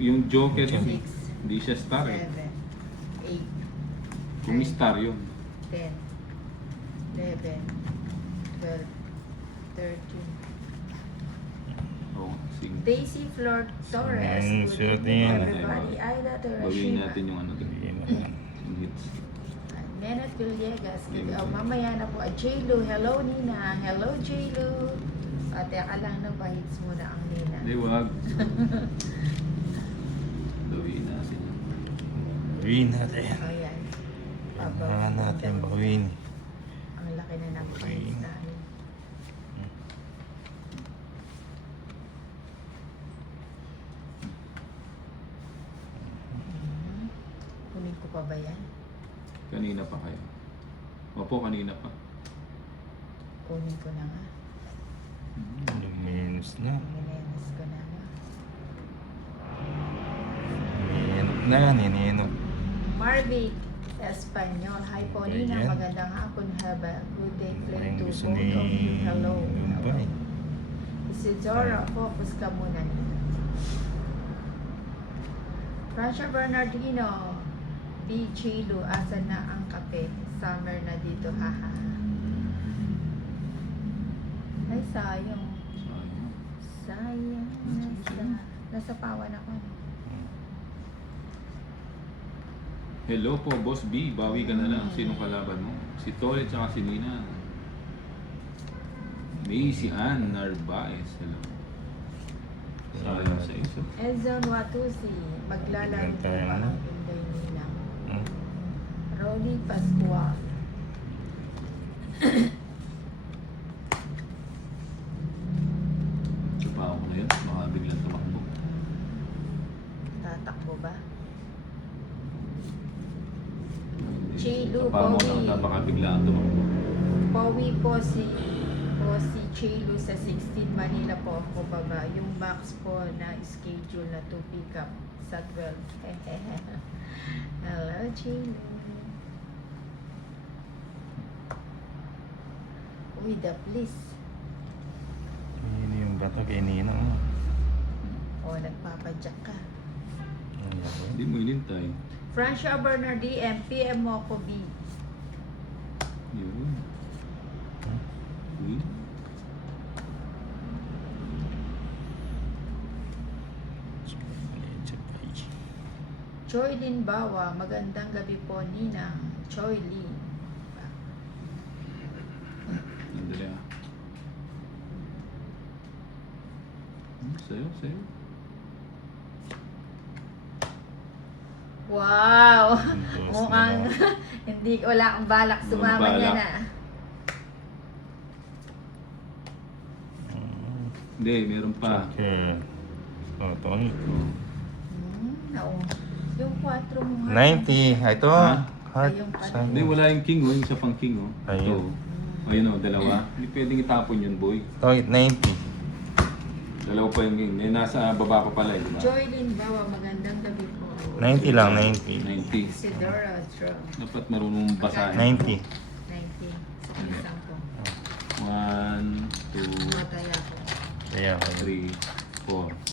Yung Joker yun. 6, Hindi siya star 7, eh. 8, Kung star yun. 10, 11, 12, 13. Oo, sing. Daisy Flor Torres. Ang Good suot evening, niya. everybody. Aida Gawin Terashima. natin yung ano doon. Hindi na. Yung hits. Nenat Villegas. Mamaya na po. J-Lu. Hello, Nina. Hello, J-Lu. Teka lang na hits muna ang Nina. Hindi, wag. Gawin natin. Bawin natin. Ayan. Kailangan natin bawin. Ang laki na ng hits namin. Kunin ko pa ba yan? Kanina pa kayo. Opo, kanina pa. Kunin ko na nga. Luminos na. Minenis ko na nga. Ninot na, nininot. Marvic Espanyol. Hi po, Nina. Ayan. Magandang hapon. Have a good day. Play Ayun, to gusto both ni of you. Hello. Yumbay. Isidora, focus ka muna, Nina. Francia Bernardino. B. Chilo, asan na ang kape? Summer na dito, haha. Ay, sayang. Sayang. Sayang. Nasa pawan ako. No? Hello po, Boss B. Bawi ka na lang. Sinong kalaban mo? Si Tol at saka si Nina. May si Ann Narvaez. Hello. Sayang sa isa. Enzon Watusi, maglalaro po Tayo, parang ano? Inday Nina. Hmm? Rolly Pascual. Chupa ako na yun. Baka biglang tumakbo. Tatakbo ba? Chilo, Chupa mo Bowie. lang. Baka biglang tumakbo. Pauwi po si Chilo sa 16 Manila po ako baba. Yung box po na schedule na to pick up sa 12. Hello, Chilo. Uy, the please. Yun yung bato kay Nina. O, nagpapadyak ka. Hindi mo inintay. Francia Bernardi, PM mo ako, B. Yun. Uy. Choi Lin Bawa, magandang gabi po, Ninang. Choi Lin. Nandali ah. Sayo, sayo. Wow! Dos Mukhang na hindi, wala akong balak sumama Walang niya balak. na. Hindi, meron pa. Okay. Oh, Tony. Oo. Yung 4 mo nga. 90. Ito. Ha? Heart. Ayun pala. Saan Hindi, yun? wala yung king oh. Yung isa pang king oh. Ayun. Ito. Ayun oh, dalawa. Hindi pwedeng itapon yun, boy. Ito, 90. Dalawa pa yung king. Eh, nasa baba pa pala, eh, di ba? Joy Lin Bawa, magandang gabi po. 90 lang, 90. 90. Isidora Strong. Dapat marunong basahin. 90. 90. Sa isang po. 1, 2, Matay ako. Kaya, 3, 4.